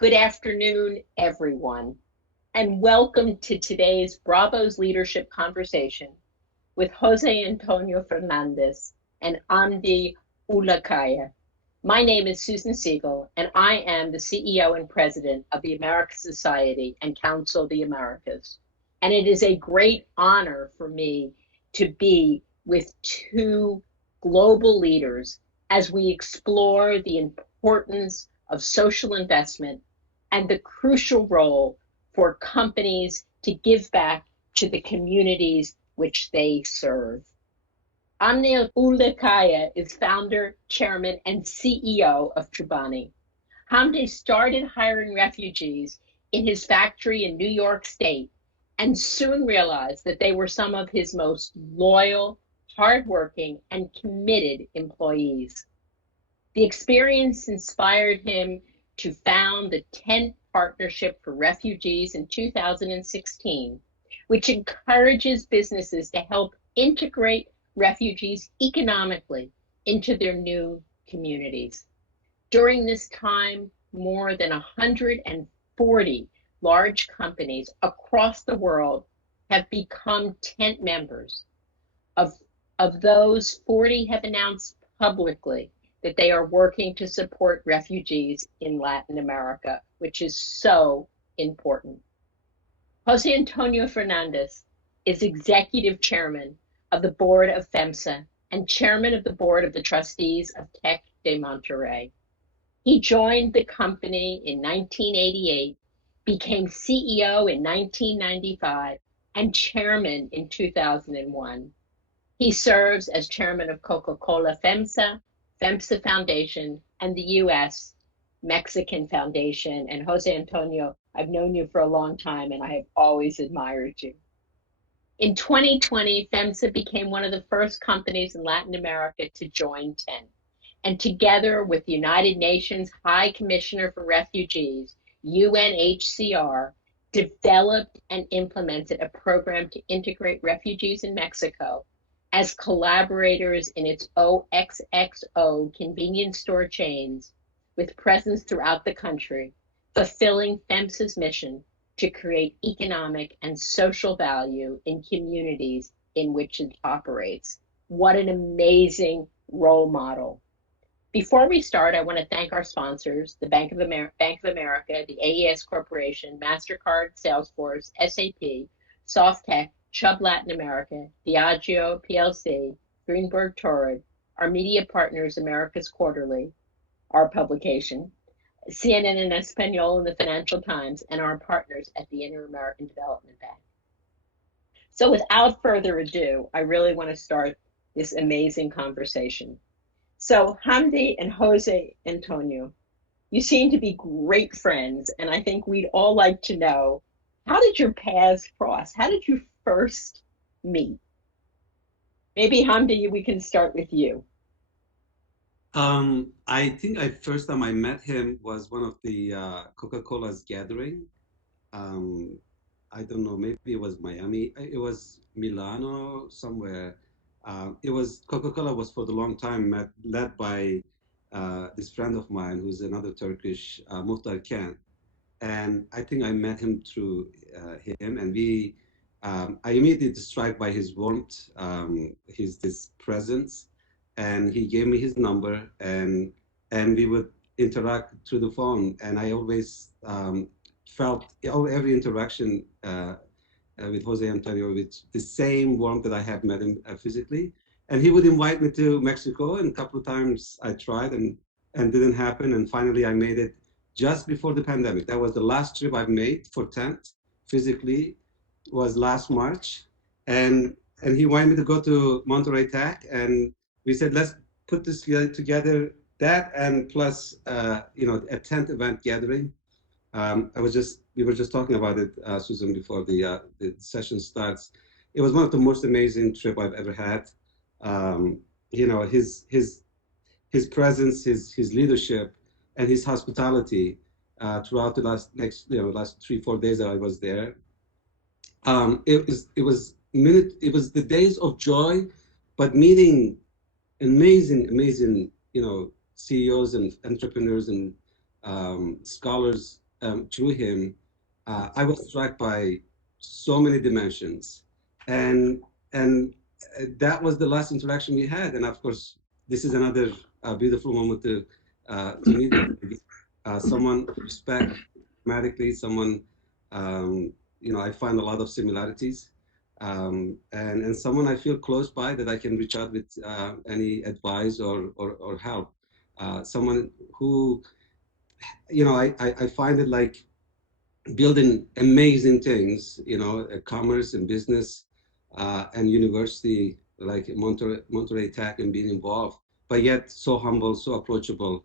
Good afternoon, everyone, and welcome to today's Bravo's Leadership Conversation with José Antonio Fernández and Hamdi Ulukaya. My name is Susan Segal, and I am the CEO and President of the American Society and Council of the Americas. And it is a great honor for me to be with two global leaders as we explore the importance of social investment and the crucial role for companies to give back to the communities which they serve. Hamdi Ulukaya is founder, chairman, and CEO of Chobani. Hamdi started hiring refugees in his factory in New York State and soon realized that they were some of his most loyal, hardworking, and committed employees. The experience inspired him to found the 10th Partnership for Refugees in 2016, which encourages businesses to help integrate refugees economically into their new communities. During this time, more than 140 large companies across the world have become tent members. Of those, 40 have announced publicly that they are working to support refugees in Latin America, which is so important. José Antonio Fernández is executive chairman of the board of FEMSA and chairman of the board of the trustees of Tec de Monterrey. He joined the company in 1988, became CEO in 1995, and chairman in 2001. He serves as chairman of Coca-Cola FEMSA, FEMSA Foundation, and the U.S. Mexican Foundation. And José Antonio, I've known you for a long time, and I have always admired you. In 2020, FEMSA became one of the first companies in Latin America to join 10. And together with the United Nations High Commissioner for Refugees, UNHCR, developed and implemented a program to integrate refugees in Mexico as collaborators in its OXXO convenience store chains with presence throughout the country, fulfilling FEMSA's mission to create economic and social value in communities in which it operates. What an amazing role model. Before we start, I want to thank our sponsors, the Bank of America, the AES Corporation, MasterCard, Salesforce, SAP, Softtech, Chubb Latin America, Diageo PLC, Greenberg Torrid, our media partners, America's Quarterly, our publication, CNN en Español and the Financial Times, and our partners at the Inter-American Development Bank. So without further ado, I really want to start this amazing conversation. So Hamdi and José Antonio, you seem to be great friends, and I think we'd all like to know, how did your paths cross? How did you first meet? Maybe Hamdi, we can start with you. I think first time I met him was one of the Coca-Cola's gathering. I don't know, maybe it was Miami, it was Milano, somewhere. It was Coca-Cola was for the long time led by this friend of mine who's another Turkish, Muhtar Kent. And I think I met him through him, and I immediately struck by his warmth, this presence, and he gave me his number, and we would interact through the phone. And I always felt every interaction with José Antonio with the same warmth that I had met him physically. And he would invite me to Mexico, and a couple of times I tried and didn't happen. And finally I made it just before the pandemic. That was the last trip I've made for tent physically, was last March. And he wanted me to go to Monterrey Tech, and we said, let's put this together, that and plus a tent event gathering. We were just talking about it, Susan, before the session starts. It was one of the most amazing trip I've ever had. His presence, his leadership, and his hospitality throughout the last 3-4 days that I was there. It was the days of joy, but meeting amazing CEOs and entrepreneurs and scholars through him, I was struck by so many dimensions, and and that was the last interaction we had. And of course, this is another beautiful moment to meet him. Someone I respect dramatically, someone I find a lot of similarities, and someone I feel close by that I can reach out with any advice or help. Someone who I find it like building amazing things, commerce and business and university like Monterey Tech and being involved, but yet so humble, so approachable,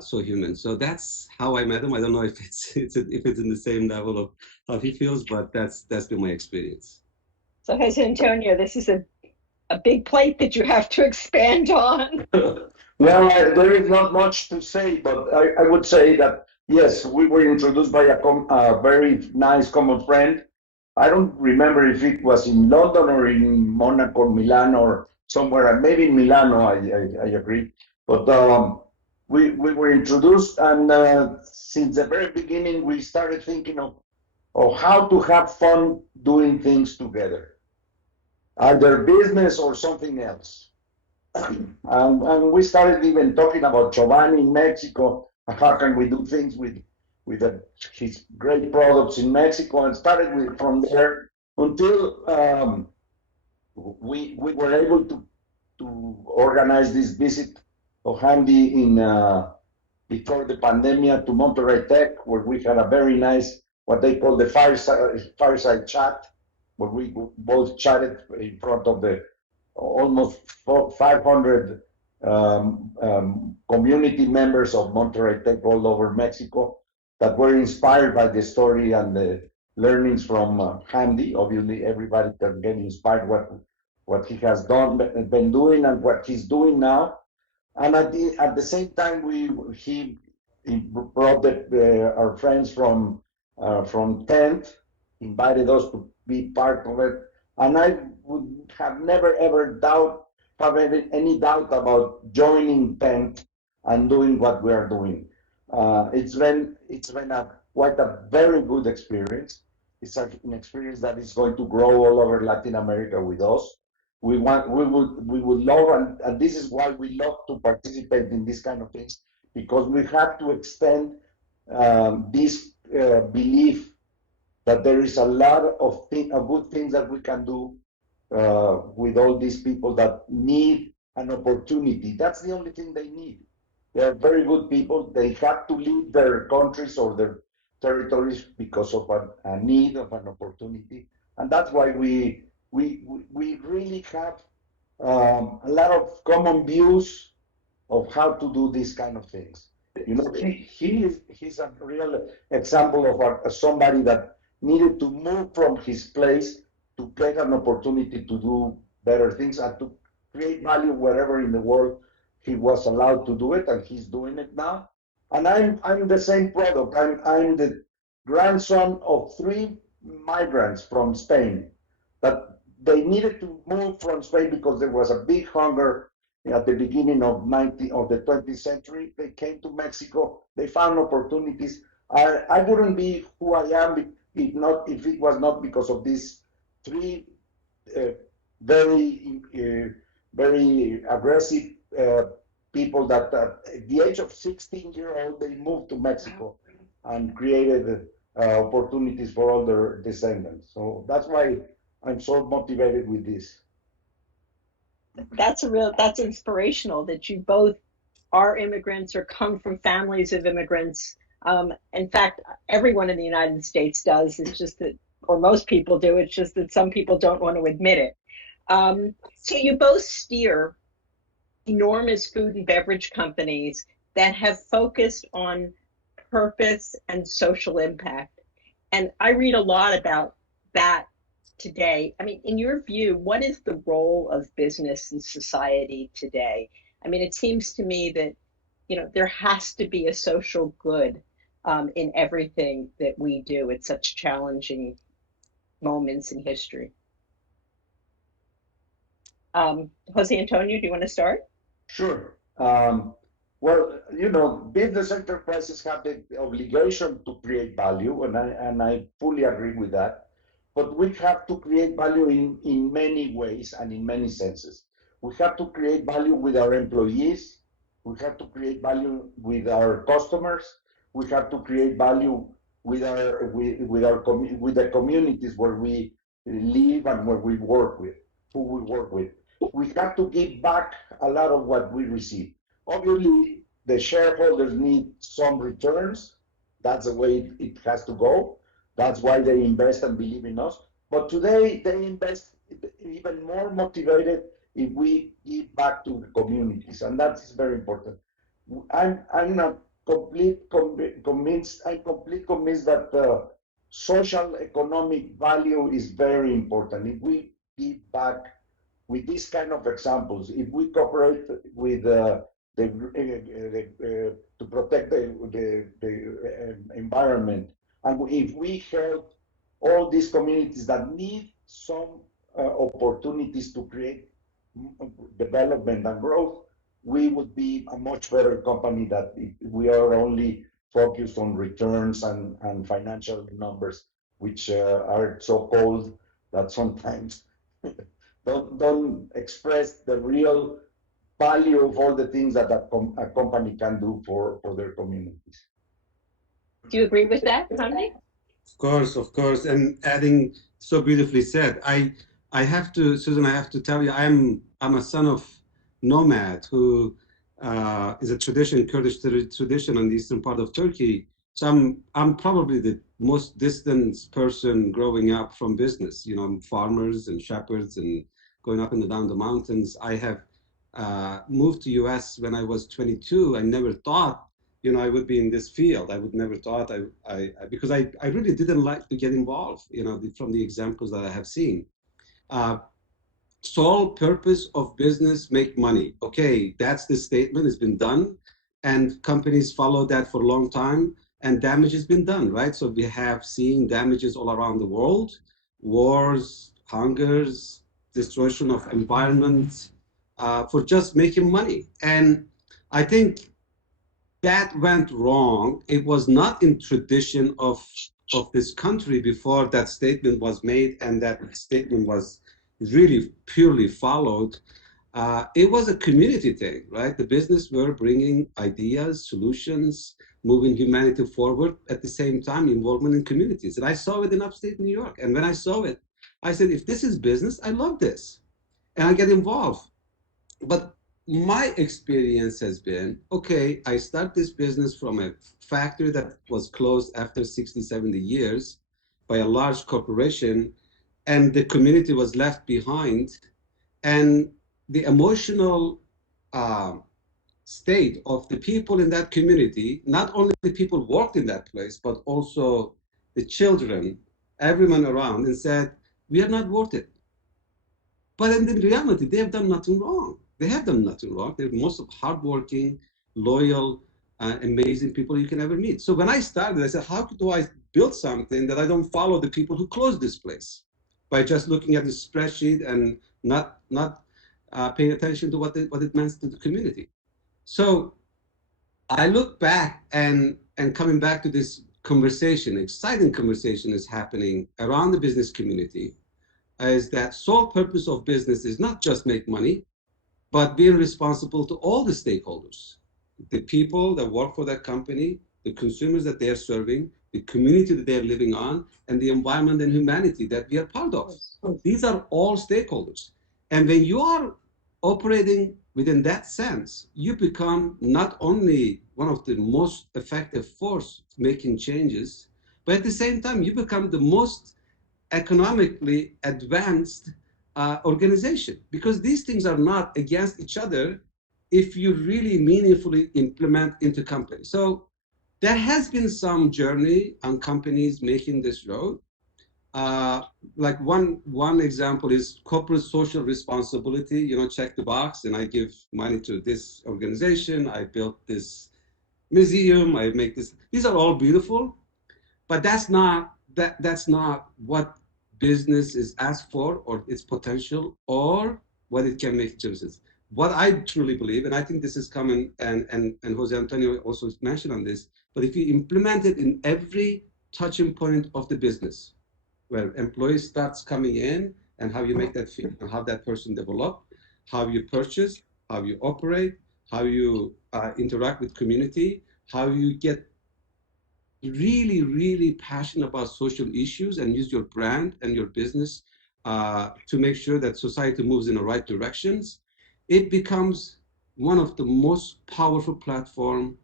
so human. So that's how I met him. I don't know if if it's in the same level of how he feels, but that's been my experience. So, Jose Antonio, this is a big plate that you have to expand on. Well, there is not much to say, but I would say that yes, we were introduced by a very nice common friend. I don't remember if it was in London or in Monaco, Milan, or somewhere. Maybe in Milano, I agree. But we were introduced, and since the very beginning, we started thinking of how to have fun doing things together, either business or something else. And we started even talking about Chobani in Mexico. How can we do things with his great products in Mexico? And started from there until we were able to organize this visit of Hamdi in before the pandemic to Monterrey Tech, where we had a very nice what they call the fireside chat, where we both chatted in front of the almost 500 community members of Monterrey Tech all over Mexico that were inspired by the story and the learnings from Hamdi. Obviously, everybody can get inspired what he has been doing and what he's doing now. And at the same time, he brought our friends from 10th, invited us to be part of it, and I would have never ever have any doubt about joining 10th and doing what we are doing. It's been quite a very good experience. It's an experience that is going to grow all over Latin America with us. We would love, and this is why we love to participate in these kind of things, because we have to extend this belief that there is a lot of good things that we can do with all these people that need an opportunity. That's the only thing they need. They are very good people. They have to leave their countries or their territories because of a need of an opportunity, and that's why we really have a lot of common views of how to do these kind of things. He's a real example of somebody that needed to move from his place to get an opportunity to do better things and to create value wherever in the world he was allowed to do it, and he's doing it now. And I'm the same product. I'm the grandson of three migrants from Spain that they needed to move from Spain because there was a big hunger at the beginning of the 20th century. They came to Mexico. They found opportunities. I wouldn't be who I am if it was not because of these three uh, very very aggressive people that at the age of 16-year-old they moved to Mexico and created opportunities for all their descendants. So that's why I'm so motivated with this. That's inspirational that you both are immigrants or come from families of immigrants. In fact, everyone in the United States does. It's just that, or most people do. It's just that some people don't want to admit it. So you both steer enormous food and beverage companies that have focused on purpose and social impact. And I read a lot about that today. I mean, in your view, what is the role of business in society today? I mean, it seems to me that, there has to be a social good in everything that we do at such challenging moments in history. Jose Antonio, do you want to start? Sure. Well, business enterprises have the obligation to create value, and I fully agree with that. But we have to create value in many ways and in many senses. We have to create value with our employees. We have to create value with our customers. We have to create value with the communities where we live and where we work with, who we work with. We have to give back a lot of what we receive. Obviously, the shareholders need some returns. That's the way it has to go. That's why they invest and believe in us. But today, they invest even more motivated if we give back to the communities, and that's very important. I'm not convinced. I'm completely convinced that social economic value is very important. If we give back with these kind of examples, if we cooperate with to protect the environment, and if we help all these communities that need some opportunities to create development and growth, we would be a much better company than if we are only focused on returns and financial numbers, which are so cold that sometimes don't express the real value of all the things that a company can do for their communities. Do you agree with that, Hamdi? Of course, and adding so beautifully said. I have to, Susan, I have to tell you, I'm a son of nomad who is a Kurdish tradition in the eastern part of Turkey. So I'm probably the most distant person growing up from business. Farmers and shepherds and going up and down the mountains. I have moved to US when I was 22. I never thought I would be in this field. I would never thought because I really didn't like to get involved, from the examples that I have seen. Sole purpose of business, make money. Okay, that's the statement. It's been done, and companies follow that for a long time, and damage has been done, right? So we have seen damages all around the world, wars, hungers, destruction of environment, for just making money. And I think that went wrong. It was not in tradition of this country before that statement was made, and that statement was really purely followed. It was a community thing, right? The business were bringing ideas, solutions, moving humanity forward, at the same time involvement in communities. And I saw it in upstate New York. And when I saw it, I said, if this is business, I love this. And I get involved. But my experience has been, okay, I start this business from a factory that was closed after 60, 70 years by a large corporation, and the community was left behind. And the emotional state of the people in that community, not only the people who worked in that place, but also the children, everyone around, and said, we are not worth it. But in reality, they have done nothing wrong. They have done nothing wrong. They're most of hardworking, loyal, amazing people you can ever meet. So when I started, I said, how do I build something that I don't follow the people who closed this place by just looking at the spreadsheet and not paying attention to what it meant to the community. So I look back and coming back to this conversation, exciting conversation is happening around the business community, is that sole purpose of business is not just make money, but being responsible to all the stakeholders, the people that work for that company, the consumers that they're serving, the community that they're living on, and the environment and humanity that we are part of. These are all stakeholders. And when you are operating within that sense, you become not only one of the most effective force making changes, but at the same time, you become the most economically advanced organization, because these things are not against each other if you really meaningfully implement into companies. So there has been some journey on companies making this road. Like one example is corporate social responsibility. Check the box, and I give money to this organization. I built this museum. I make this. These are all beautiful, but that's not what business is asked for, or its potential, or what it can make changes. what I truly believe, and I think this is common, and Jose Antonio also mentioned on this, but if you implement it in every touching point of the business, where employee starts coming in and how you make that feel and how that person develop, how you purchase, how you operate, how you interact with community, how you get really, really passionate about social issues and use your brand and your business to make sure that society moves in the right directions, it becomes one of the most powerful platform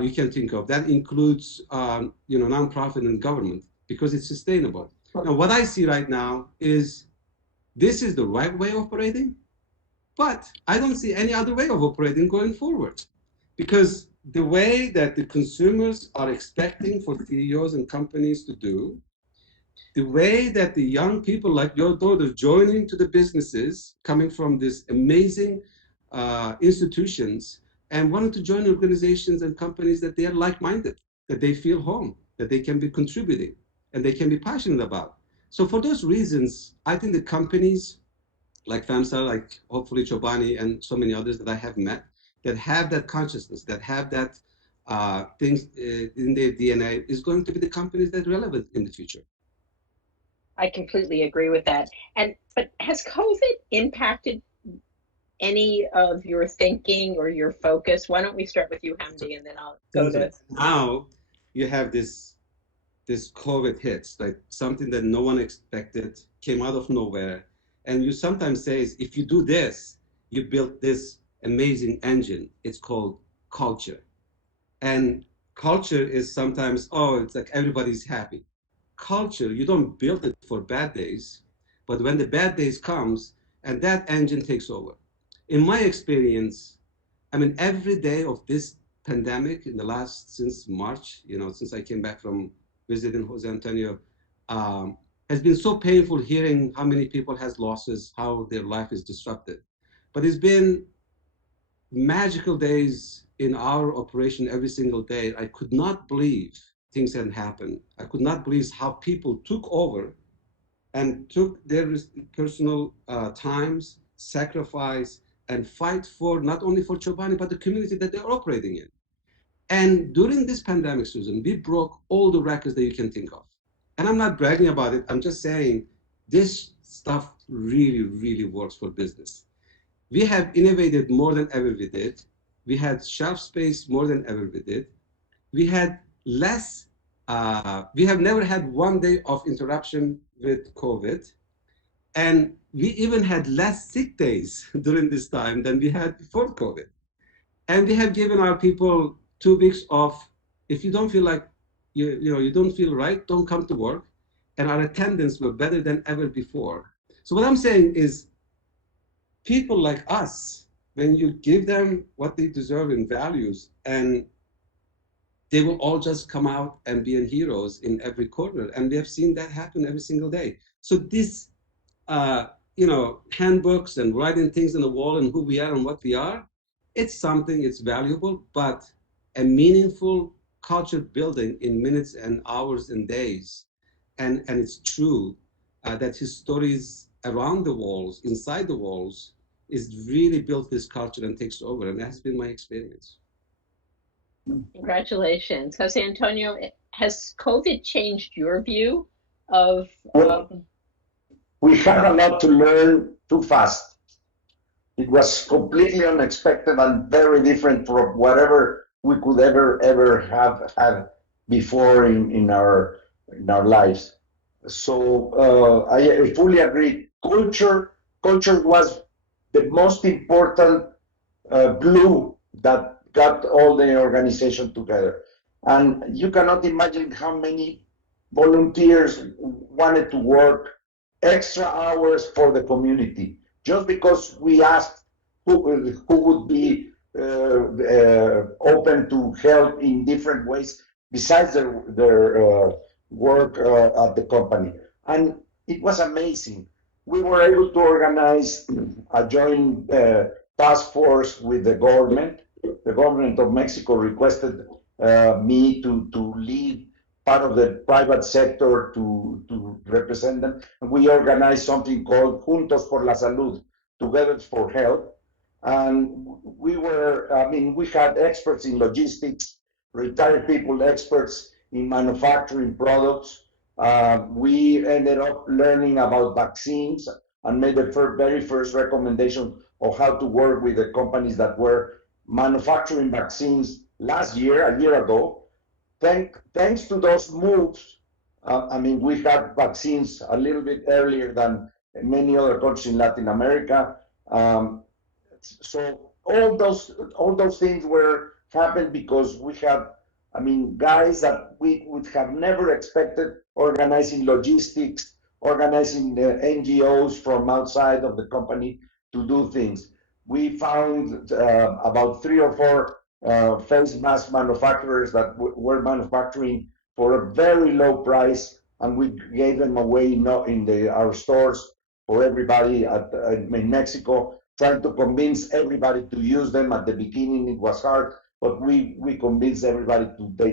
you can think of. That includes, nonprofit and government because it's sustainable. Now, what I see right now is this is the right way of operating, but I don't see any other way of operating going forward because the way that the consumers are expecting for CEOs and companies to do, the way that the young people like your daughter joining to the businesses coming from these amazing institutions and wanting to join organizations and companies that they are like-minded, that they feel home, that they can be contributing and they can be passionate about. So for those reasons, I think the companies like FEMSA, like hopefully Chobani and so many others that I have met that have that consciousness, that have that things in their DNA is going to be the companies that are relevant in the future. I completely agree with that. But has COVID impacted any of your thinking or your focus? Why don't we start with you, Hamdi, and then I'll go to... Now you have this COVID hits, like something that no one expected, came out of nowhere. And you sometimes say, if you do this, you built this amazing engine. It's called culture. And culture is sometimes, it's like everybody's happy. Culture, you don't build it for bad days, but when the bad days comes, and that engine takes over. In my experience, I mean, every day of this pandemic in the last, since March, since I came back from visiting Jose Antonio, has been so painful hearing how many people has losses, how their life is disrupted. But it's been magical days in our operation every single day. I could not believe things had happened. I could not believe how people took over and took their personal times, sacrifice, and fight for not only for Chobani, but the community that they're operating in. And during this pandemic, Susan, we broke all the records that you can think of. And I'm not bragging about it. I'm just saying this stuff really, really works for business. We have innovated more than ever we did. We had shelf space more than ever we did. We had less, we have never had one day of interruption with COVID. And we even had less sick days during this time than we had before COVID. And we have given our people 2 weeks off. If you don't feel like, you don't feel right, don't come to work. And our attendance were better than ever before. So what I'm saying is people like us, when you give them what they deserve in values, and they will all just come out and be heroes in every corner. And we have seen that happen every single day. So this, handbooks and writing things on the wall and who we are and what we are, it's something, it's valuable, but a meaningful culture building in minutes and hours and days. And it's true that his stories around the walls, inside the walls, is really built this culture and takes over. And that's been my experience. Congratulations. Jose Antonio, has COVID changed your view of... We had a lot to learn too fast. It was completely unexpected and very different from whatever we could ever have had before in our lives. So I fully agree. Culture was the most important glue that got all the organization together. And you cannot imagine how many volunteers wanted to work extra hours for the community, just because we asked who would be open to help in different ways besides their work at the company. And it was amazing. We were able to organize a joint task force with the government. The government of Mexico requested me to lead part of the private sector to represent them. And we organized something called Juntos por la Salud, Together for Health. And we had experts in logistics, retired people, experts in manufacturing products. We ended up learning about vaccines and made the very first recommendation of how to work with the companies that were manufacturing vaccines last year, a year ago. Thanks to those moves, we had vaccines a little bit earlier than many other countries in Latin America. Um, so all those things were happened because we have, guys that we would have never expected organizing logistics, organizing the NGOs from outside of the company to do things. We found about 3 or 4 face mask manufacturers that were manufacturing for a very low price, and we gave them away our stores for everybody in Mexico, trying to convince everybody to use them. At the beginning, it was hard, but we convinced everybody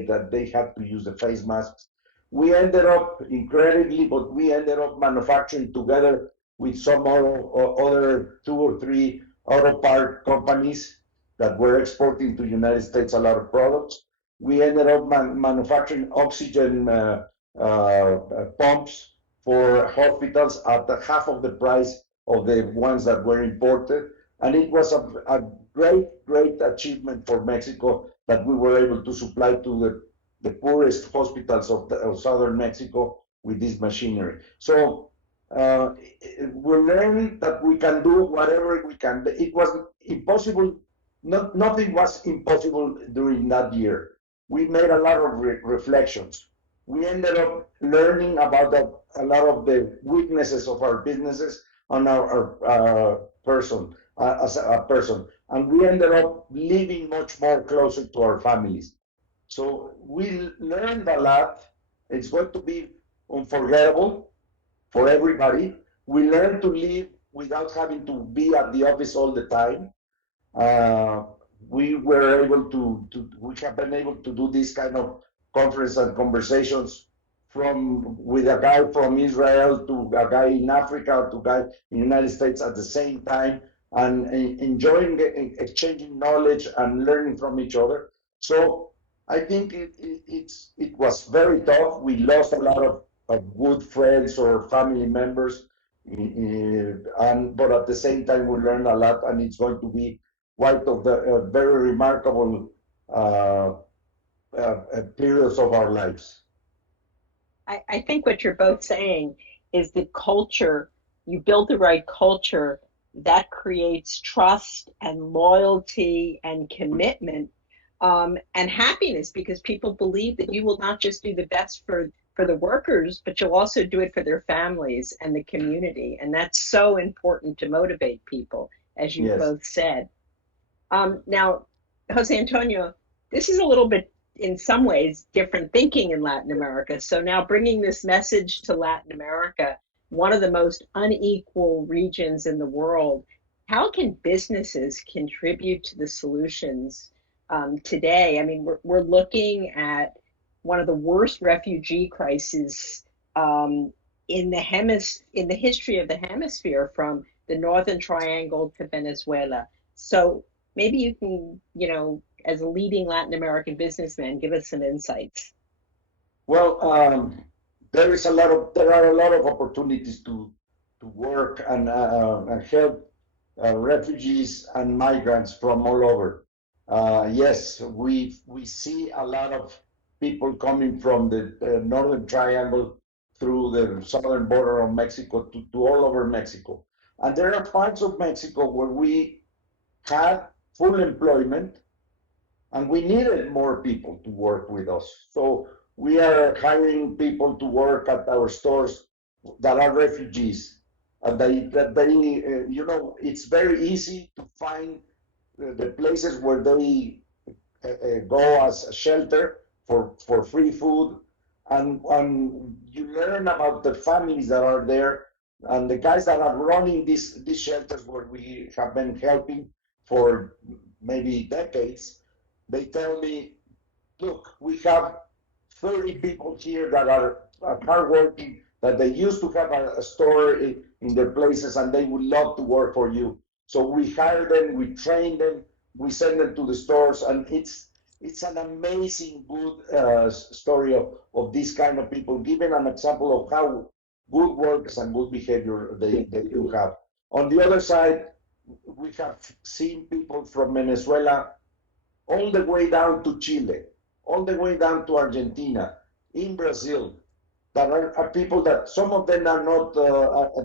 that they had to use the face masks. We ended up incredibly, but we ended up manufacturing together with some other 2 or 3 auto part companies that were exporting to the United States a lot of products. We ended up manufacturing oxygen pumps for hospitals at half of the price of the ones that were imported. And it was a great, great achievement for Mexico that we were able to supply to the poorest hospitals of southern Mexico with this machinery. So uh, we learned that we can do whatever we can. It was impossible. Nothing was impossible during that year. We made a lot of reflections. We ended up learning about a lot of the weaknesses of our businesses on our person, as a person, and we ended up living much more closer to our families. So we learned a lot. It's going to be unforgettable for everybody. We learned to live without having to be at the office all the time. uh, we have been able to do this kind of conference and conversations with a guy from Israel to a guy in Africa to a guy in the United States at the same time, and enjoying exchanging knowledge and learning from each other. So I think it was very tough. We lost a lot of good friends or family members, but at the same time we learned a lot, and it's going to be quite of the very remarkable uh, periods of our lives. I think what you're both saying is the culture, you build the right culture that creates trust and loyalty and commitment, and happiness, because people believe that you will not just do the best for the workers, but you'll also do it for their families and the community. And that's so important to motivate people, as you Yes. both said. Now, Jose Antonio, this is a little bit, in some ways, different thinking in Latin America. So now bringing this message to Latin America, one of the most unequal regions in the world, how can businesses contribute to the solutions today? I mean, we're looking at one of the worst refugee crises in in the history of the hemisphere, from the Northern Triangle to Venezuela. So maybe you can, as a leading Latin American businessman, give us some insights. Well, there are a lot of opportunities to work and help refugees and migrants from all over. Yes, we see a lot of people coming from the Northern Triangle through the southern border of Mexico to all over Mexico. And there are parts of Mexico where we had full employment and we needed more people to work with us. So we are hiring people to work at our stores that are refugees. And it's very easy to find the places where they go as a shelter for free food. And you learn about the families that are there and the guys that are running these shelters where we have been helping for maybe decades. They tell me, look, we have 30 people here that are hardworking, that they used to have a store in their places and they would love to work for you. So we hire them, we train them, we send them to the stores, and it's an amazing good story of these kind of people, giving an example of how good works and good behavior they do have. On the other side, we have seen people from Venezuela all the way down to Chile, all the way down to Argentina, in Brazil, that are people that some of them are not,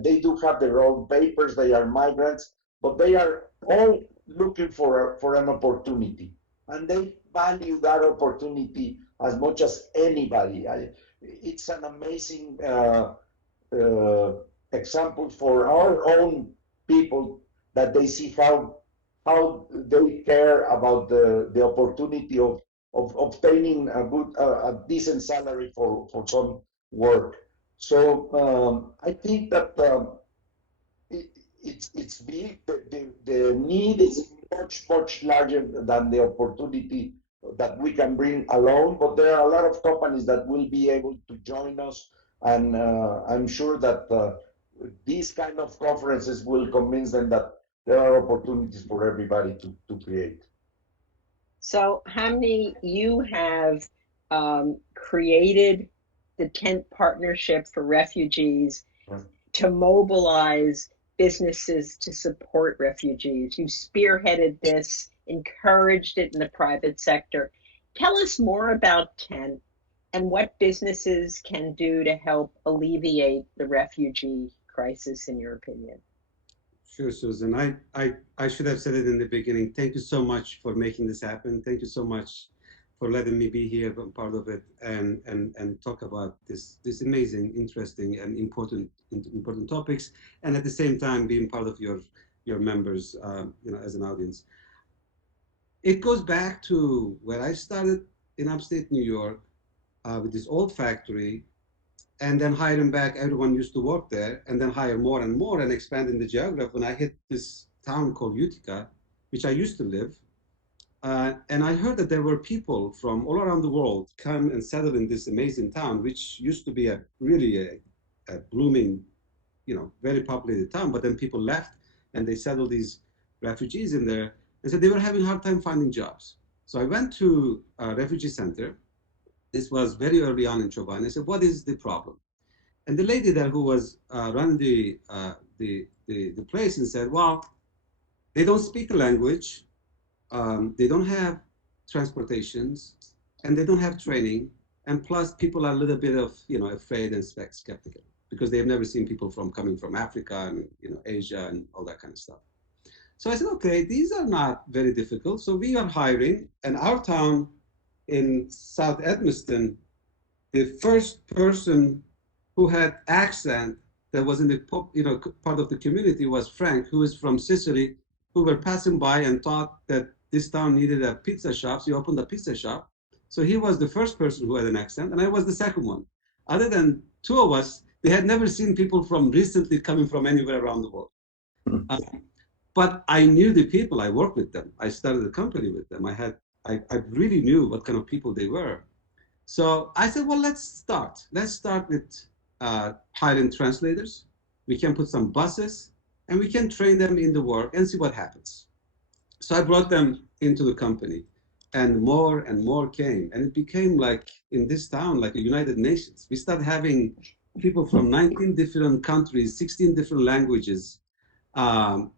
they do have their own papers, they are migrants, but they are all looking for an opportunity. And they value that opportunity as much as anybody. It's an amazing uh, example for our own people that they see how they care about the opportunity of obtaining a good a decent salary for some work. So I think that it's big. The need is much larger than the opportunity that we can bring alone. But there are a lot of companies that will be able to join us, and I'm sure that these kind of conferences will convince them that there are opportunities for everybody to create. So, Hamdi, you have created the tent partnership for refugees to mobilize businesses to support refugees. You spearheaded this, encouraged it in the private sector. Tell us more about Tent and what businesses can do to help alleviate the refugee crisis, in your opinion. Sure, Susan. I should have said it in the beginning. Thank you so much for making this happen. Thank you so much for letting me be here, part of it, and talk about this amazing, interesting, and important topics, and at the same time being part of your members, as an audience. It goes back to where I started in upstate New York with this old factory, and then hiring back everyone used to work there, and then hire more and more and expanding the geography. When I hit this town called Utica, which I used to live, and I heard that there were people from all around the world come and settle in this amazing town, which used to be a blooming, very populated town. But then people left and they settled these refugees in there, and so they were having a hard time finding jobs. So I went to a refugee center. This was very early on in Chobani. I said, "What is the problem?" And the lady there who was running the place and said, "Well, they don't speak the language, they don't have transportations, and they don't have training, and plus people are a little bit of afraid and skeptical because they have never seen people coming from Africa and Asia and all that kind of stuff." So I said, "Okay, these are not very difficult. So we are hiring, and our town in South Edmiston, the first person who had accent that was in the part of the community was Frank, who is from Sicily, who were passing by and thought that this town needed a pizza shop. So he opened a pizza shop. So he was the first person who had an accent, and I was the second one. Other than two of us, they had never seen people from recently coming from anywhere around the world. But I knew the people. I worked with them. I started a company with them. I really knew what kind of people they were. So I said, well, let's start. Let's start with hiring translators. We can put some buses, and we can train them in the work and see what happens. So I brought them into the company, and more came. And it became like, in this town, like a United Nations. We started having people from 19 different countries, 16 different languages. Our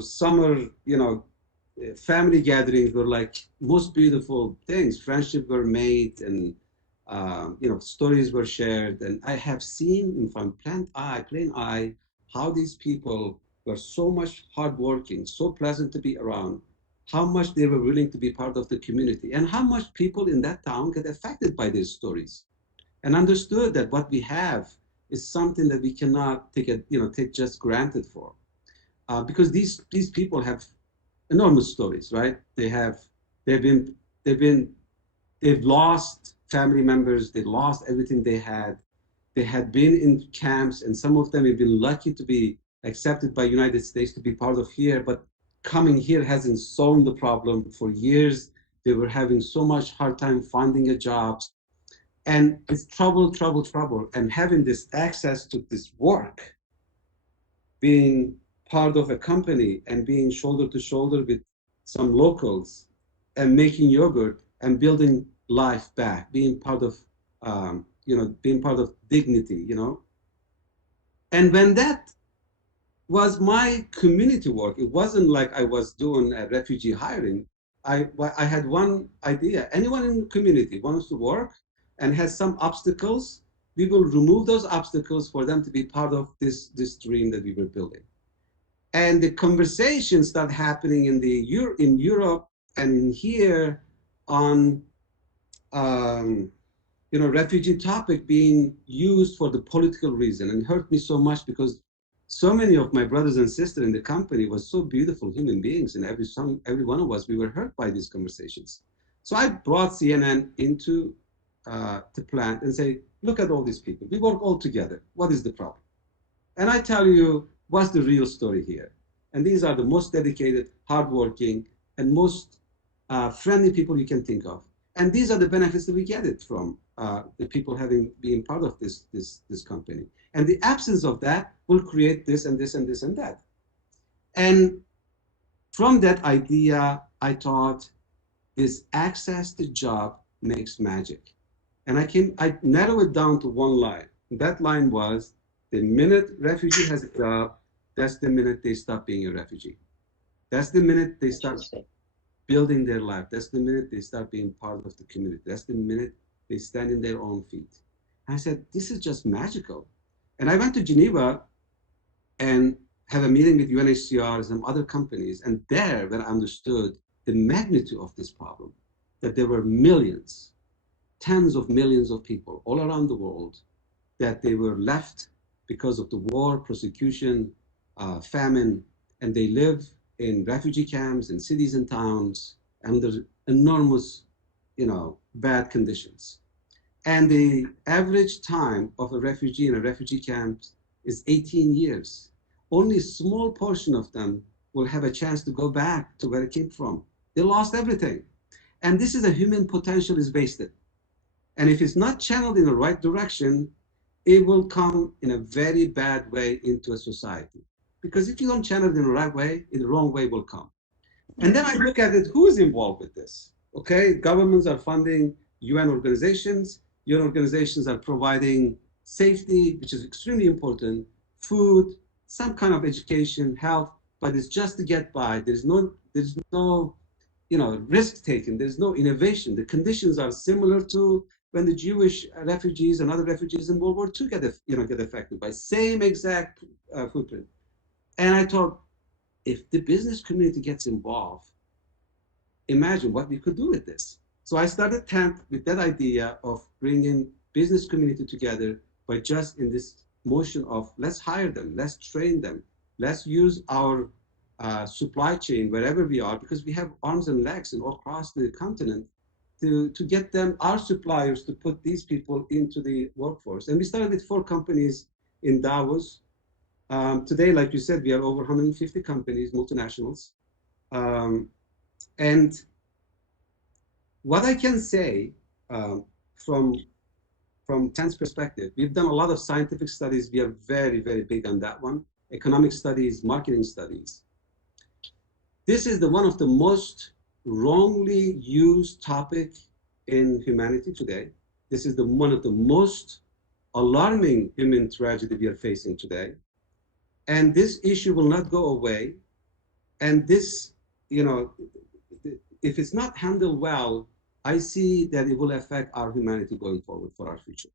summer, family gatherings were like most beautiful things. Friendship were made, and stories were shared. And I have seen from plain eye, how these people were so much hardworking, so pleasant to be around, how much they were willing to be part of the community, and how much people in that town get affected by these stories, and understood that what we have is something that we cannot take just granted for, because these people have enormous stories, right? They've lost family members, they lost everything they had. They had been in camps, and some of them have been lucky to be accepted by United States to be part of here, but coming here hasn't solved the problem. For years, they were having so much hard time finding a job. And it's trouble. And having this access to this work, being part of a company and being shoulder to shoulder with some locals and making yogurt and building life back, being part of, being part of dignity, And when that was my community work, it wasn't like I was doing a refugee hiring. I had one idea. Anyone in the community wants to work and has some obstacles, we will remove those obstacles for them to be part of this dream that we were building. And the conversations start happening in Europe and in here on refugee topic being used for the political reason, and hurt me so much because so many of my brothers and sisters in the company was so beautiful human beings, and every one of us, we were hurt by these conversations. So I brought CNN into the plant and say, look at all these people. We work all together. What is the problem? And I tell you what's the real story here. And these are the most dedicated, hardworking, and most friendly people you can think of. And these are the benefits that we get it from the people being part of this company. And the absence of that will create this and this and this and that. And from that idea, I thought this access to job makes magic. And I narrow it down to one line. That line was, the minute refugee has a job, that's the minute they stop being a refugee. That's the minute they start building their life. That's the minute they start being part of the community. That's the minute they stand in their own feet. And I said, this is just magical. And I went to Geneva and had a meeting with UNHCR and some other companies. And there, when I understood the magnitude of this problem, that there were millions, tens of millions of people all around the world, that they were left because of the war, persecution, famine, and they live in refugee camps in cities and towns under enormous, bad conditions. And the average time of a refugee in a refugee camp is 18 years. Only a small portion of them will have a chance to go back to where it came from. They lost everything. And this is a human potential is wasted. And if it's not channeled in the right direction, it will come in a very bad way into a society. Because if you don't channel it in the right way, in the wrong way will come. And then I look at it, who is involved with this? Okay, governments are funding UN organizations. UN organizations are providing safety, which is extremely important, food, some kind of education, health, but it's just to get by. There's no risk taken. There's no innovation. The conditions are similar to when the Jewish refugees and other refugees in World War II get affected by same exact footprint. And I thought, if the business community gets involved, imagine what we could do with this. So I started TAMP with that idea of bringing business community together by just in this motion of let's hire them, let's train them, let's use our supply chain wherever we are, because we have arms and legs and all across the continent to get them, our suppliers, to put these people into the workforce. And we started with 4 companies in Davos. Today, like you said, we are over 150 companies, multinationals. And what I can say from TAN's perspective, we've done a lot of scientific studies. We are very, very big on that one. Economic studies, marketing studies. This is one of the most wrongly used topic in humanity today. This is one of the most alarming human tragedy we are facing today. And this issue will not go away. And this, if it's not handled well, I see that it will affect our humanity going forward for our future.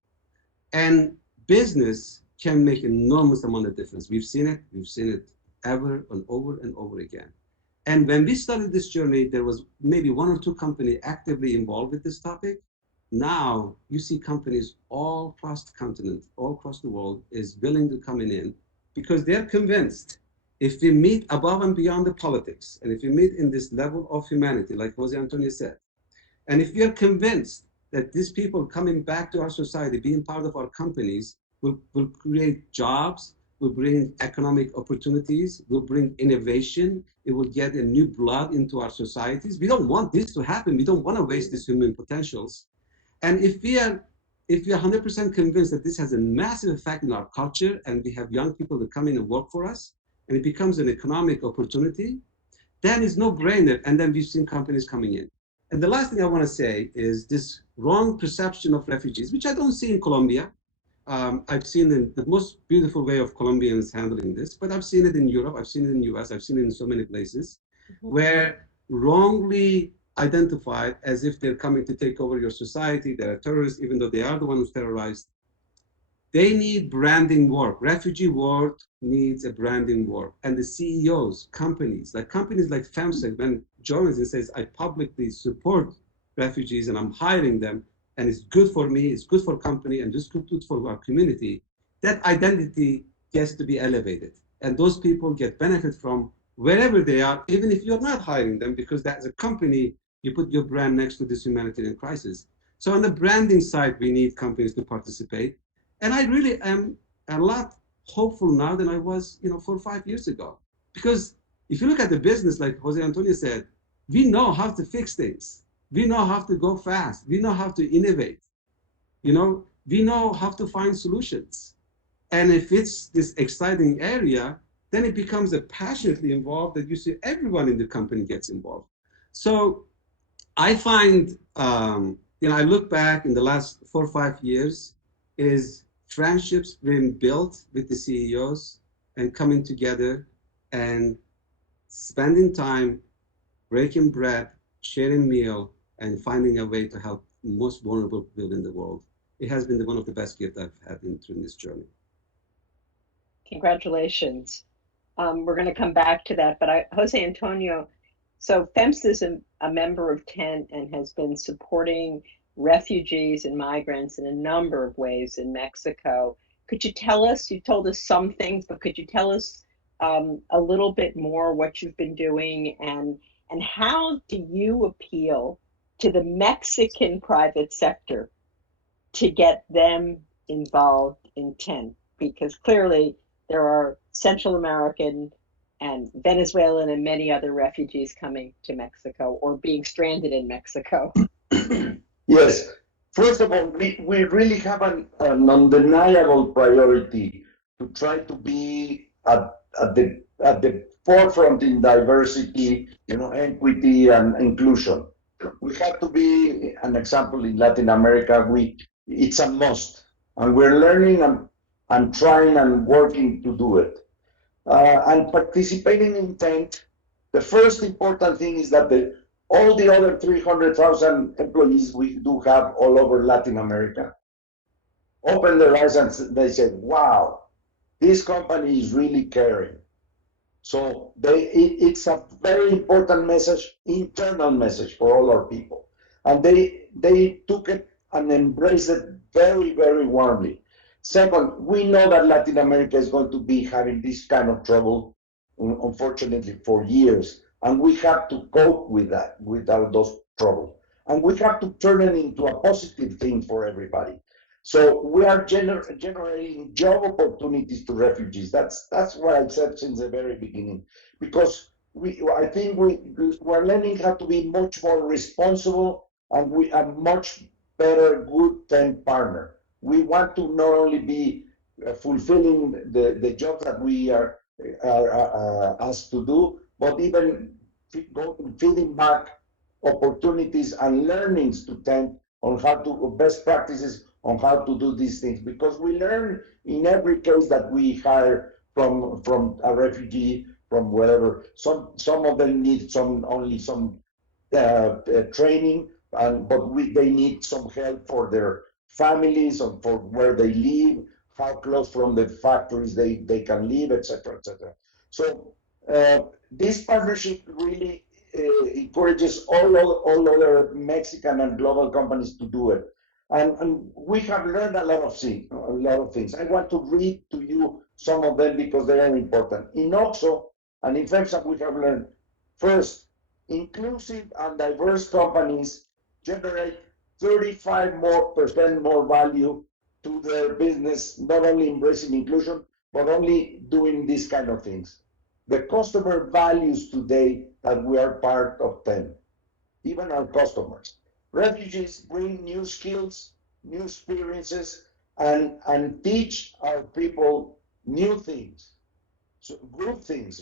And business can make enormous amount of difference. We've seen it ever and over again. And when we started this journey, there was maybe 1 or 2 companies actively involved with this topic. Now you see companies all across the continent, all across the world is willing to come in because they're convinced if we meet above and beyond the politics, and if we meet in this level of humanity, like José Antonio said, and if we are convinced that these people coming back to our society, being part of our companies, will create jobs, will bring economic opportunities, will bring innovation, it will get a new blood into our societies. We don't want this to happen. We don't want to waste these human potentials. And if we are 100% convinced that this has a massive effect in our culture, and we have young people that come in and work for us, and it becomes an economic opportunity, then it's no-brainer. And then we've seen companies coming in. And the last thing I want to say is this wrong perception of refugees, which I don't see in Colombia. I've seen the most beautiful way of Colombians handling this, but I've seen it in Europe, I've seen it in the US, I've seen it in so many places, where wrongly identified as if they're coming to take over your society, they're terrorists, even though they are the ones who's terrorized. They need branding work. Refugee work needs a branding work. And the CEOs, companies like FEMSA, when joins and says, I publicly support refugees and I'm hiring them, and it's good for me, it's good for company, and it's good for our community, that identity gets to be elevated. And those people get benefit from wherever they are, even if you're not hiring them, because as a company, you put your brand next to this humanitarian crisis. So on the branding side, we need companies to participate. And I really am a lot hopeful now than I was, 4 or 5 years ago. Because if you look at the business, like Jose Antonio said, we know how to fix things. We know how to go fast. We know how to innovate. We know how to find solutions. And if it's this exciting area, then it becomes a passionately involved that you see everyone in the company gets involved. So I find, I look back in the last 4 or 5 years, is friendships being built with the CEOs and coming together and spending time, breaking bread, sharing meal, and finding a way to help the most vulnerable people in the world. It has been one of the best gifts I've had through this journey. Congratulations. We're going to come back to that, but Jose Antonio, so FEMSA is a member of TEN and has been supporting refugees and migrants in a number of ways in Mexico. Could you tell us, you told us some things, but could you tell us a little bit more what you've been doing, and how do you appeal to the Mexican private sector to get them involved in TEN? Because clearly there are Central American and Venezuelan and many other refugees coming to Mexico or being stranded in Mexico. Yes. First of all, we really have an undeniable priority to try to be at the forefront in diversity, equity and inclusion. We have to be an example in Latin America. It's a must, and we're learning and trying and working to do it. And participating in TEN, the first important thing is that all the other 300,000 employees we do have all over Latin America open their eyes and they say, wow, this company is really caring. So it's a very important message, internal message for all our people. And they took it and embraced it very, very warmly. Second, we know that Latin America is going to be having this kind of trouble, unfortunately, for years. And we have to cope with that, with all those trouble. And we have to turn it into a positive thing for everybody. So we are generating job opportunities to refugees. That's what I said since the very beginning. Because I think we're learning how to be much more responsible, and we are much better good TEN partner. We want to not only be fulfilling the jobs that we are asked to do, but even feeding back opportunities and learnings to TEN on how to best practices on how to do these things, because we learn in every case that we hire from a refugee, from wherever. Some of them need only some training, but they need some help for their families and for where they live, how close from the factories they can live, etc., etc. So this partnership really encourages all other Mexican and global companies to do it. And we have learned a lot of things. I want to read to you some of them because they are important. In OXXO and in FEMSA, we have learned, first, inclusive and diverse companies generate 35% more value to their business, not only embracing inclusion, but only doing these kind of things. The customer values today that we are part of TEN, even our customers. Refugees bring new skills, new experiences, and teach our people new things. so good things,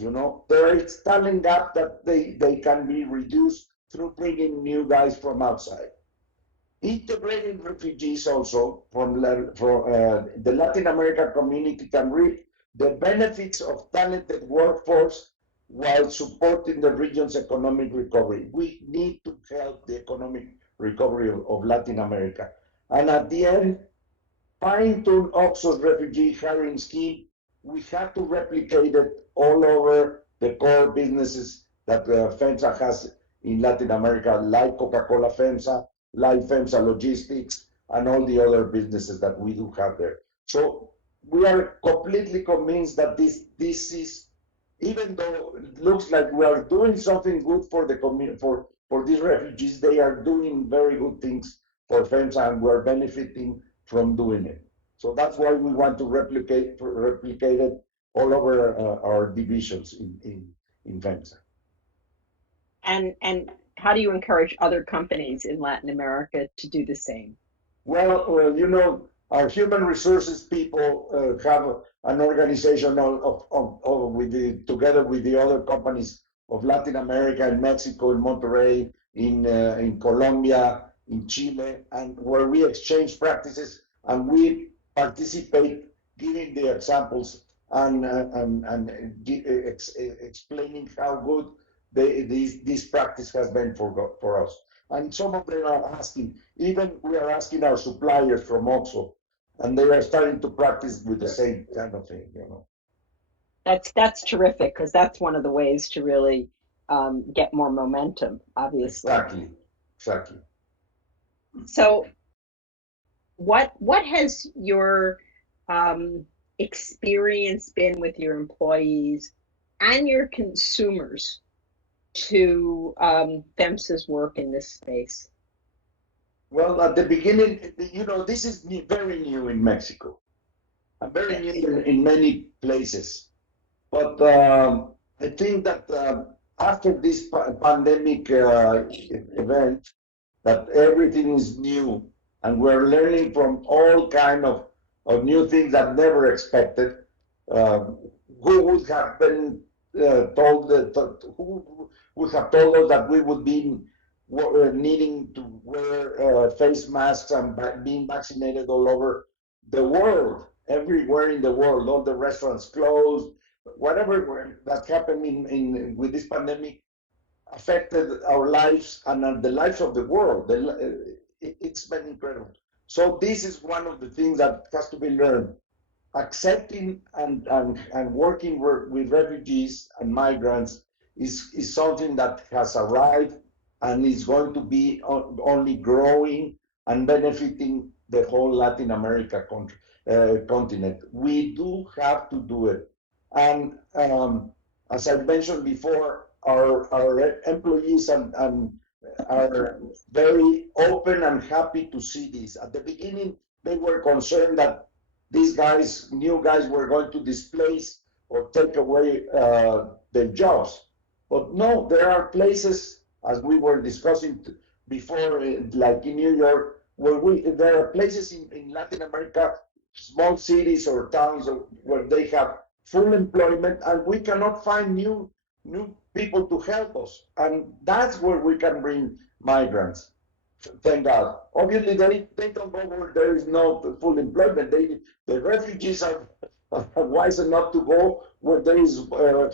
There is talent gap that they can be reduced through bringing new guys from outside. Integrating refugees also from the Latin American community can reap the benefits of talented workforce while supporting the region's economic recovery. We need to help the economic recovery of Latin America. And at the end, fine-tune OXXO's refugee hiring scheme. We have to replicate it all over the core businesses that FEMSA has in Latin America, like Coca-Cola FEMSA, like FEMSA Logistics, and all the other businesses that we do have there. So we are completely convinced that this is, even though it looks like we are doing something good for the community, for these refugees, they are doing very good things for FEMSA, and we're benefiting from doing it. So that's why we want to replicate it all over our divisions in FEMSA. And how do you encourage other companies in Latin America to do the same? Well, our human resources people have an organization together with the other companies of Latin America, in Mexico, in Monterrey, in Colombia, in Chile, and where we exchange practices and we participate, giving the examples and explaining how good this practice has been for us. And some of them are asking, even we are asking our suppliers from OXXO, and they are starting to practice with the same kind of thing, That's terrific, because that's one of the ways to really get more momentum, obviously. Exactly. So what has your experience been with your employees and your consumers to FEMSA's work in this space? Well, at the beginning, this is very new in Mexico, and very new in many places. But I think that after this pandemic event, that everything is new, and we're learning from all kind of new things that never expected. Who would have been who would have told us that we would be needing to wear face masks and being vaccinated all over the world, everywhere in the world, all the restaurants closed, whatever that happened with this pandemic affected our lives and the lives of the world. It's been incredible. So this is one of the things that has to be learned. Accepting and working with refugees and migrants is something that has arrived and is going to be only growing and benefiting the whole Latin America continent. We do have to do it. And as I mentioned before, our employees and are very open and happy to see this. At the beginning, they were concerned that these new guys, were going to displace or take away their jobs. But no, there are places, as we were discussing before, like in New York, where there are places in Latin America, small cities or towns where they have full employment, and we cannot find new people to help us. And that's where we can bring migrants. Thank God. Obviously, they don't go where there is no full employment. The refugees are wise enough to go where there is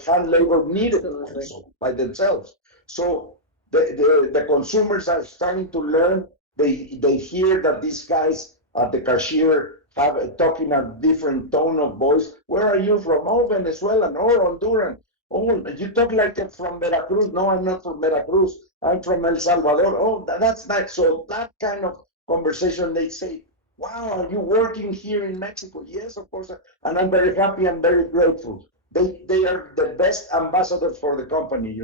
hand labor needed also by themselves. So the consumers are starting to learn. They hear that these guys at the cashier have talking a different tone of voice. Where are you from? Oh, Venezuelan. Oh, Honduran. Oh, you talk like from Veracruz. No, I'm not from Veracruz. I'm from El Salvador. Oh, that's nice. So that kind of conversation, they say, wow, are you working here in Mexico? Yes, of course. And I'm very happy and very grateful. They are the best ambassadors for the company,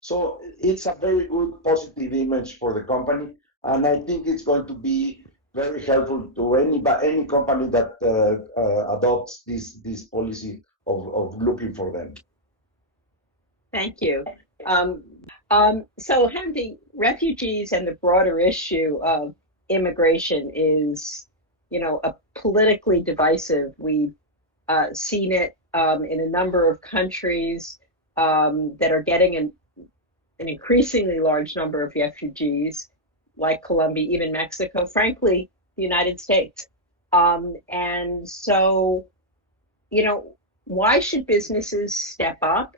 So it's a very good positive image for the company. And I think it's going to be very helpful to any company that adopts this policy of looking for them. Thank you. So Hamdi, refugees and the broader issue of immigration is, a politically divisive. We've seen it in a number of countries that are getting an increasingly large number of refugees, like Colombia, even Mexico, frankly, the United States. And so, you know, why should businesses step up?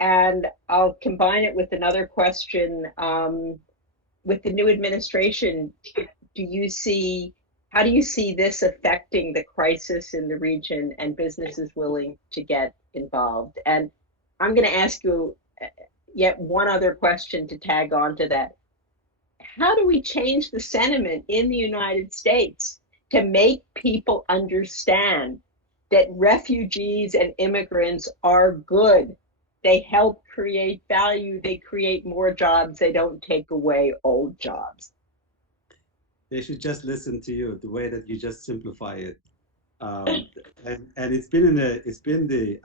And I'll combine it with another question. With the new administration, how do you see this affecting the crisis in the region and businesses willing to get involved? And I'm going to ask you yet one other question to tag on to that. How do we change the sentiment in the United States to make people understand that refugees and immigrants are good? They help create value, they create more jobs, they don't take away old jobs. They should just listen to you, the way that you just simplify it. And it's been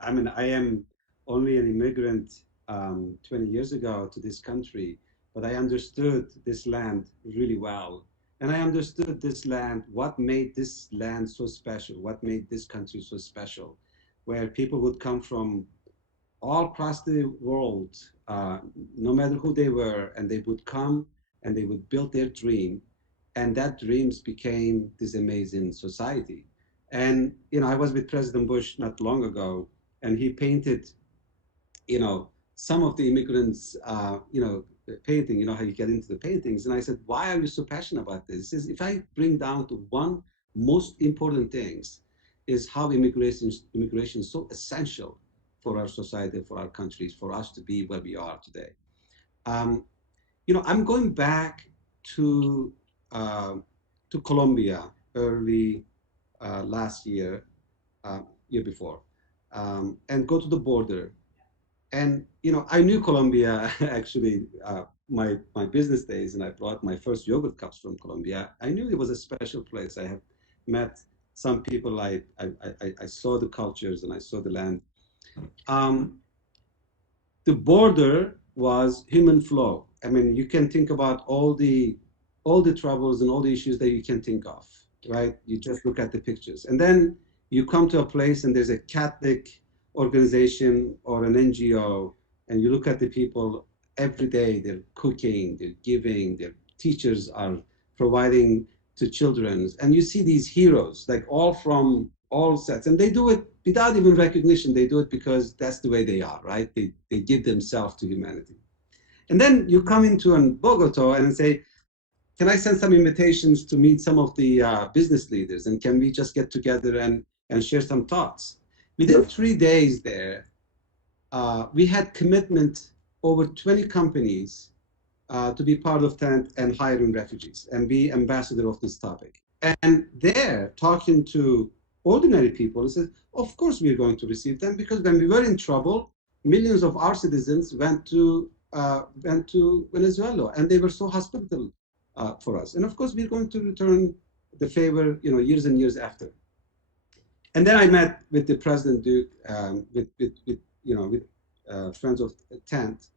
I mean, I am only an immigrant 20 years ago to this country, but I understood this land really well. And I understood this land, what made this land so special, what made this country so special, where people would come from all across the world, no matter who they were, and they would come and they would build their dream. And that dreams became this amazing society. And, you know, I was with President Bush not long ago, and he painted, you know, some of the immigrants, you know, painting, you know, how you get into the paintings. And I said, why are you so passionate about this? He says, if I bring down to one most important things is how immigration is so essential for our society, for our countries, for us to be where we are today. You know, I'm going back to Colombia early last year, year before, and go to the border. And, you know, I knew Colombia actually, my business days, and I brought my first yogurt cups from Colombia. I knew it was a special place. I have met some people, I saw the cultures and I saw the land. The border was human flow. I mean, you can think about all the troubles and all the issues that you can think of, right? You just look at the pictures. And then you come to a place and there's a Catholic organization or an NGO, and you look at the people every day, they're cooking, they're giving, their teachers are providing to children. And you see these heroes, like all from all sets, and they do it without even recognition. They do it because that's the way they are, right? They give themselves to humanity. And then you come into Bogota and say, can I send some invitations to meet some of the business leaders, and can we just get together and share some thoughts? Within 3 days there, we had commitment over 20 companies to be part of Tent and hiring refugees and be ambassador of this topic. And there, talking to ordinary people, he said, of course we're going to receive them, because when we were in trouble, millions of our citizens went to Venezuela, and they were so hospitable for us. And of course, we're going to return the favor, you know, years and years after. And then I met with the President Duke, with friends of Tent.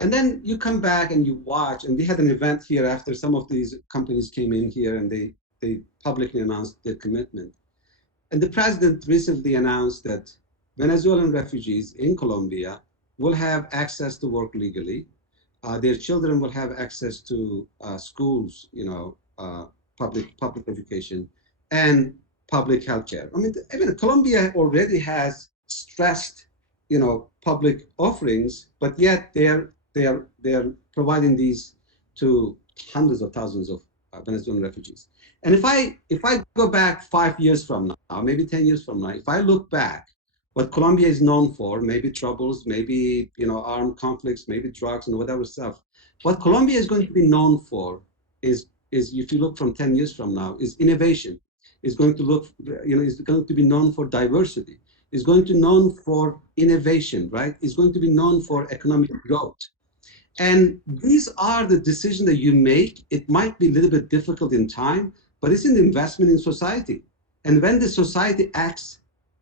And then you come back and you watch, and we had an event here after some of these companies came in here, and they publicly announced their commitment. And the president recently announced that Venezuelan refugees in Colombia will have access to work legally. Their children will have access to schools, you know, public education, and public healthcare. I mean, Colombia already has stressed, you know, public offerings, but yet they're providing these to hundreds of thousands of Venezuelan refugees. And if I go back 5 years from now, maybe 10 years from now, if I look back, what Colombia is known for, maybe troubles, maybe, you know, armed conflicts, maybe drugs and whatever stuff. What Colombia is going to be known for is if you look from 10 years from now, is innovation. Is going to look, you know, is going to be known for diversity. Is going to be known for innovation, right? Is going to be known for economic growth. And these are the decisions that you make. It might be a little bit difficult in time, but it's an investment in society. And when the society acts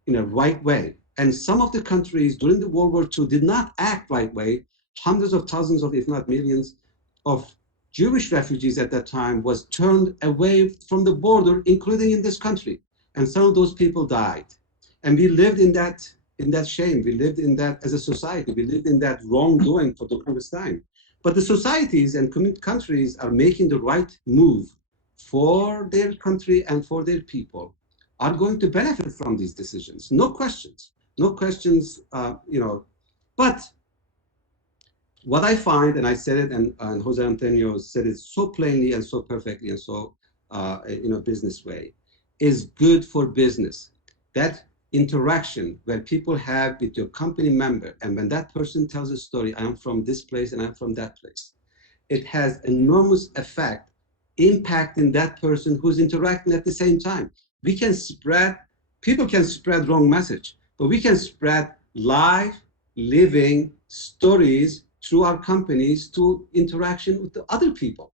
in a right way, and some of the countries during the World War II did not act right way, hundreds of thousands of, if not millions, of Jewish refugees at that time was turned away from the border, including in this country. And some of those people died. And we lived in that in that shame. We lived in that as a society. We lived in that wrongdoing for the longest time. But the societies and countries are making the right move for their country and for their people, are going to benefit from these decisions. No questions. No questions, But what I find, and I said it, and Jose Antonio said it so plainly and so perfectly and so in a business way, is good for business. That interaction where people have with your company member, and when that person tells a story, I'm from this place and I'm from that place, it has enormous effect, impacting that person who's interacting at the same time. People can spread wrong message, but we can spread live, living stories through our companies to interaction with the other people.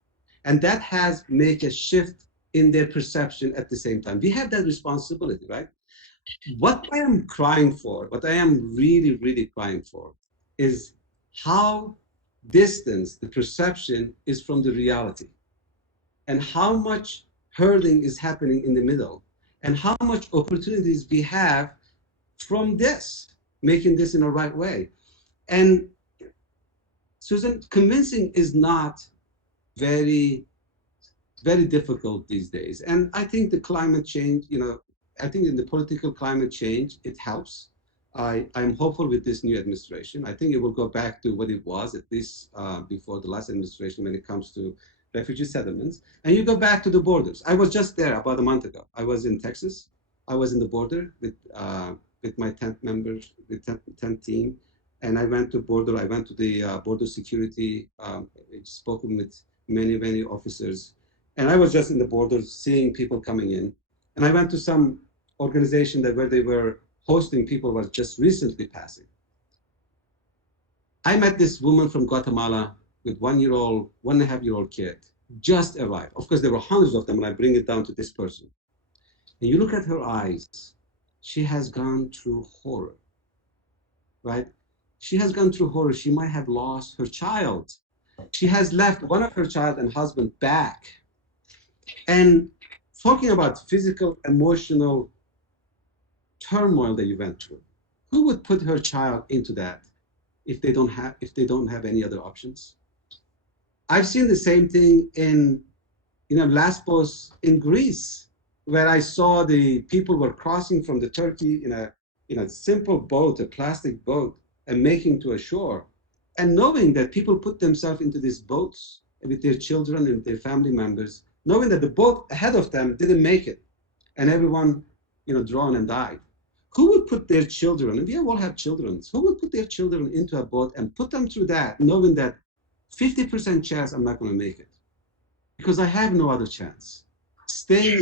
And that has make a shift in their perception at the same time. We have that responsibility, right? What I am crying for, what I am really, really crying for, is how distance the perception is from the reality, and how much hurting is happening in the middle, and how much opportunities we have from this, making this in the right way. And Susan, convincing is not very, very difficult these days. And I think the climate change, I think in the political climate change, it helps. I'm hopeful with this new administration. I think it will go back to what it was, at least before the last administration, when it comes to refugee settlements. And you go back to the borders. I was just there about a month ago. I was in Texas. I was in the border with my tent members, with tent team. And I went to border. I went to the border security, spoken with many, many officers. And I was just in the border seeing people coming in. And I went to some organization where they were hosting people who was just recently passing. I met this woman from Guatemala with 1.5-year-old kid, just arrived. Of course, there were hundreds of them, and I bring it down to this person. And you look at her eyes, she has gone through horror, right? She has gone through horror. She might have lost her child. She has left one of her child and husband back. And talking about physical, emotional turmoil that you went through, who would put her child into that if they don't have any other options? I've seen the same thing in Lesbos in Greece, where I saw the people were crossing from the Turkey in a simple boat, a plastic boat, and making to a shore, and knowing that people put themselves into these boats with their children and their family members, knowing that the boat ahead of them didn't make it, and everyone, drowned and died. Who would put their children, and we all have children, who would put their children into a boat and put them through that, knowing that 50% chance I'm not going to make it, because I have no other chance. Staying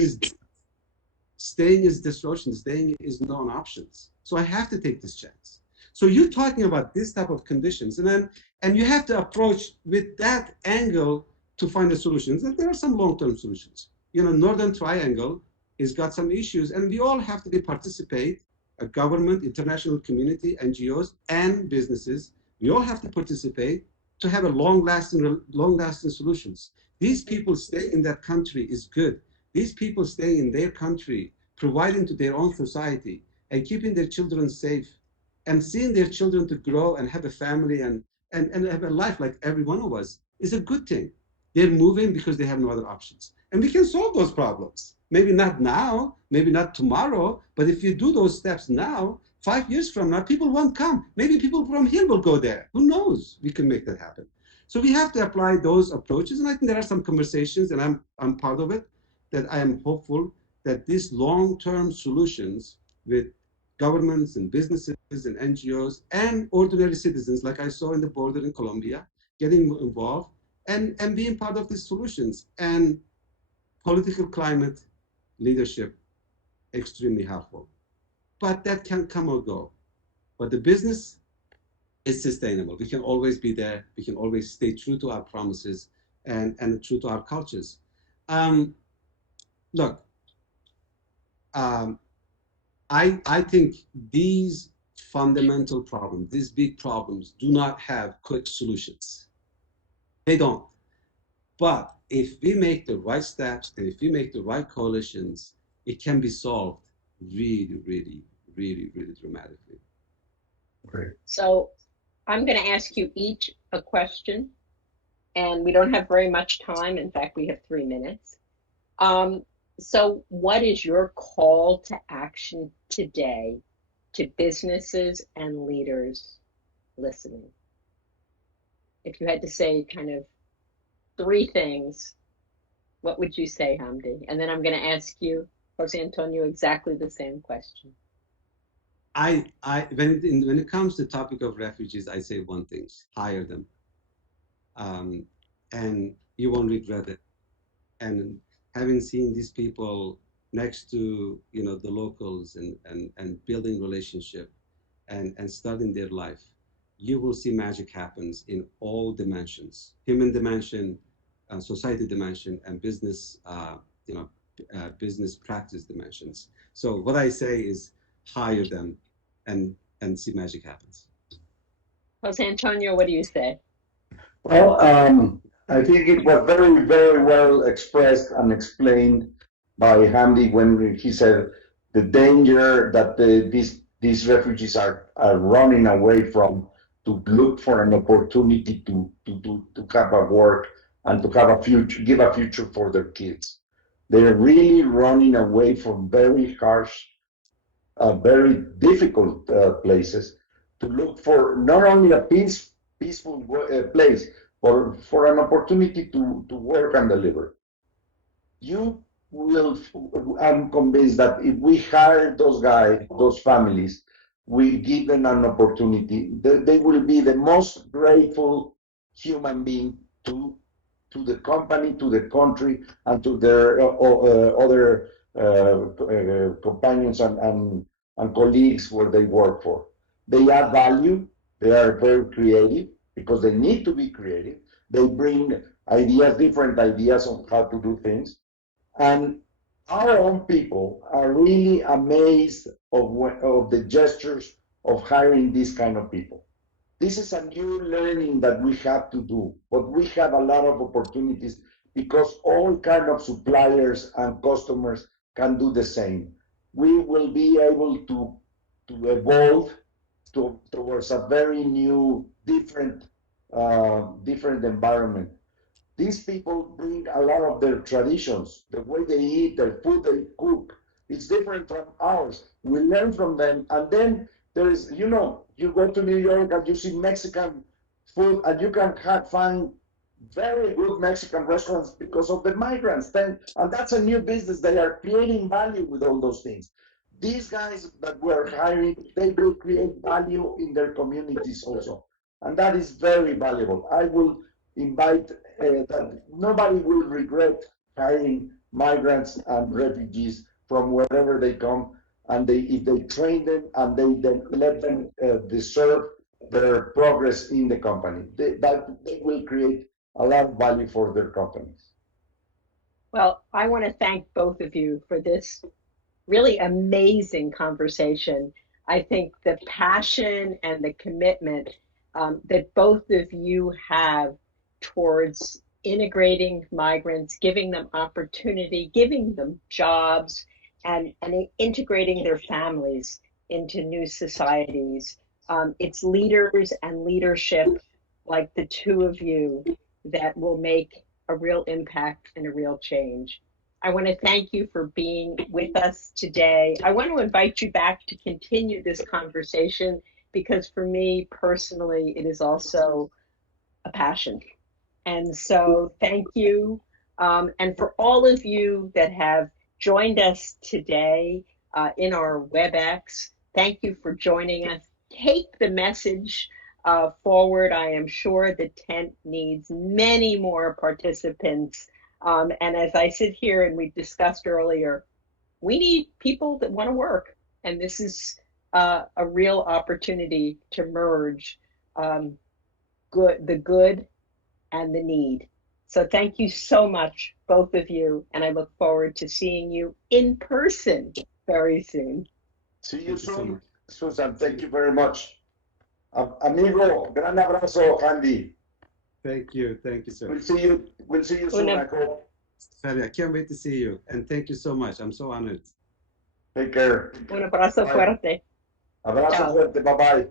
is destruction. Staying is non-options. So I have to take this chance. So you're talking about this type of conditions, and you have to approach with that angle to find the solutions. And there are some long-term solutions. Northern Triangle has got some issues, and we all have to participate. A government, international community, NGOs, and businesses. We all have to participate to have a long-lasting solutions. These people staying in that country is good. These people staying in their country, providing to their own society and keeping their children safe, and seeing their children to grow and have a family and have a life like every one of us, is a good thing. They're moving because they have no other options. And we can solve those problems. Maybe not now, maybe not tomorrow, but if you do those steps now, 5 years from now, people won't come. Maybe people from here will go there. Who knows? We can make that happen. So we have to apply those approaches. And I think there are some conversations, and I'm part of it, that I am hopeful that these long-term solutions with governments and businesses and NGOs and ordinary citizens, like I saw in the border in Colombia, getting involved and being part of these solutions. And political climate leadership, extremely helpful. But that can come or go. But the business is sustainable. We can always be there. We can always stay true to our promises and true to our cultures. Look, I think these fundamental problems, these big problems, do not have quick solutions. They don't. But if we make the right steps and if we make the right coalitions, it can be solved really, really, really, really dramatically. Great. So I'm going to ask you each a question, and we don't have very much time. In fact, we have 3 minutes. So what is your call to action today to businesses and leaders listening? If you had to say kind of 3 things, what would you say, Hamdi? And then I'm going to ask you, Jose Antonio, exactly the same question. When it comes to the topic of refugees, I say one thing: hire them, and you won't regret it. And having seen these people next to the locals and building relationship and studying their life, you will see magic happens in all dimensions: human dimension, society dimension, and business business practice dimensions. So what I say is hire them and see magic happens. Jose Antonio, what do you say? Well, I think it was very, very well expressed and explained by Hamdi when he said the danger that these refugees are running away from to look for an opportunity to have a work and to have a future, give a future for their kids. They're really running away from very harsh, very difficult places to look for not only a peaceful place, but for an opportunity to work and deliver. You will, I'm convinced that if we hire those guys, those families, we give them an opportunity, they will be the most grateful human being to the company, to the country, and to their other companions and colleagues where they work for. They add value. They are very creative because they need to be creative. They bring ideas, different ideas on how to do things. And our own people are really amazed of the gestures of hiring these kind of people. This is a new learning that we have to do, but we have a lot of opportunities because all kind of suppliers and customers can do the same. We will be able to evolve towards a very new, different environment. These people bring a lot of their traditions, the way they eat, their food they cook. It's different from ours. We learn from them, and then there is, you go to New York and you see Mexican food, and you can find very good Mexican restaurants because of the migrants. Then, and that's a new business. They are creating value with all those things. These guys that we're hiring, they will create value in their communities also, and that is very valuable. I will invite that nobody will regret hiring migrants and refugees from wherever they come, and if they train them and they then let them deserve their progress in the company, they will create a lot of value for their companies. Well, I want to thank both of you for this really amazing conversation. I think the passion and the commitment that both of you have towards integrating migrants, giving them opportunity, giving them jobs, and integrating their families into new societies. It's leaders and leadership like the two of you that will make a real impact and a real change. I want to thank you for being with us today. I want to invite you back to continue this conversation because for me personally, it is also a passion. And so thank you. And for all of you that have joined us today in our WebEx, thank you for joining us. Take the message forward. I am sure the tent needs many more participants. And as I sit here and we discussed earlier, we need people that want to work. And this is a real opportunity to merge the good and the need. So thank you so much, both of you, and I look forward to seeing you in person very soon. See you soon, Susan. Thank you very much. Amigo, gran abrazo, Andy. Thank you, sir. We'll see you soon, I hope. Ferry, I can't wait to see you, and thank you so much. I'm so honored. Take care. Un abrazo Bye. fuerte. Abrazo Chao. fuerte. Bye bye.